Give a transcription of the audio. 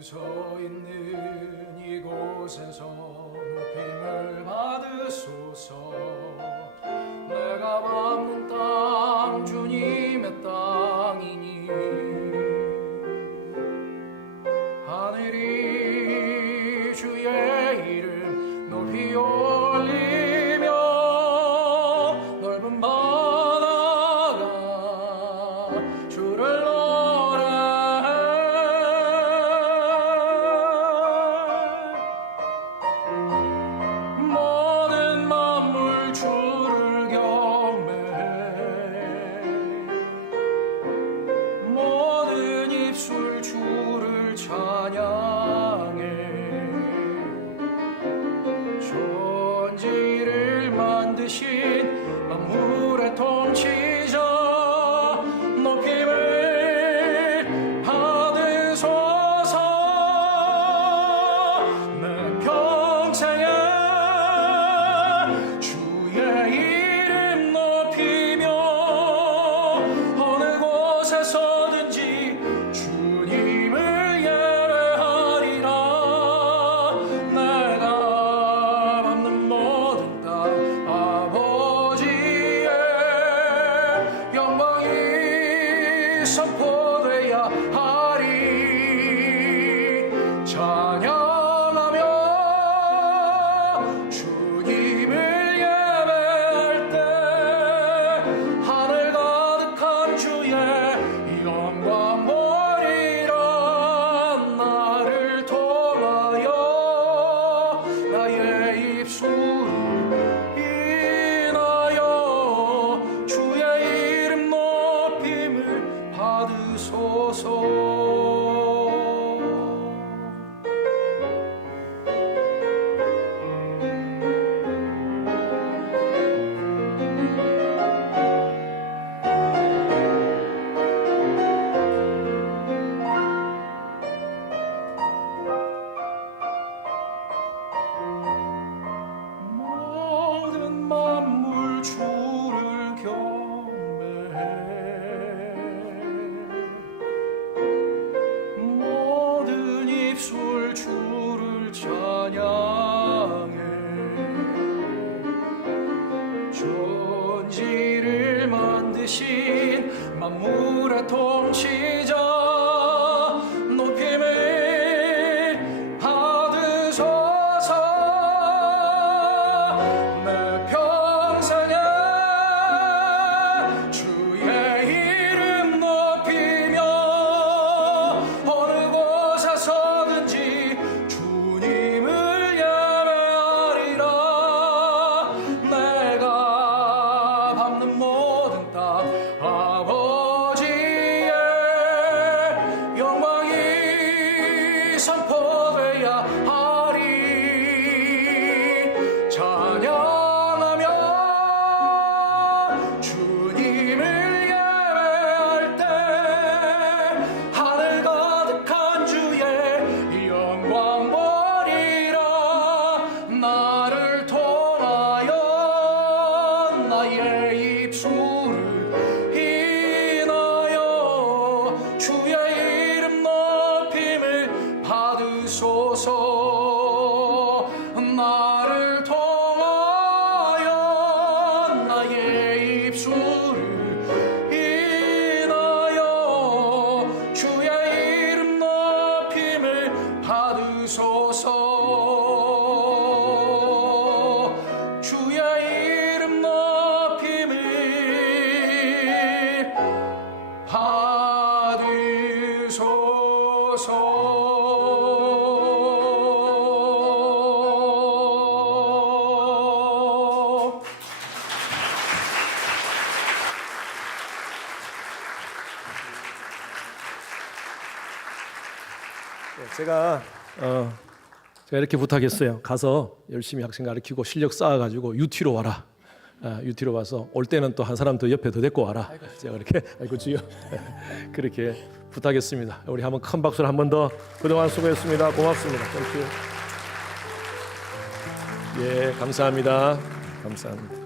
서 있는 이곳에서 높임을 받으소서. 내가 밟는 땅 주님의 땅이니 하늘이 주의 아무래도 시절 some 주옵소서 네, 제가 어, 제가 이렇게 부탁했어요. 가서 열심히 학생 가르치고 실력 쌓아가지고 유티로 와라. 아, 유티로 와서 올 때는 또 한 사람 더 옆에 더 데리고 와라. 제가 그렇게 아이고 주여 그렇게 부탁했습니다. 우리 한번 큰 박수를 한 번 더 그동안 수고했습니다. 고맙습니다. 예, 감사합니다. 감사합니다.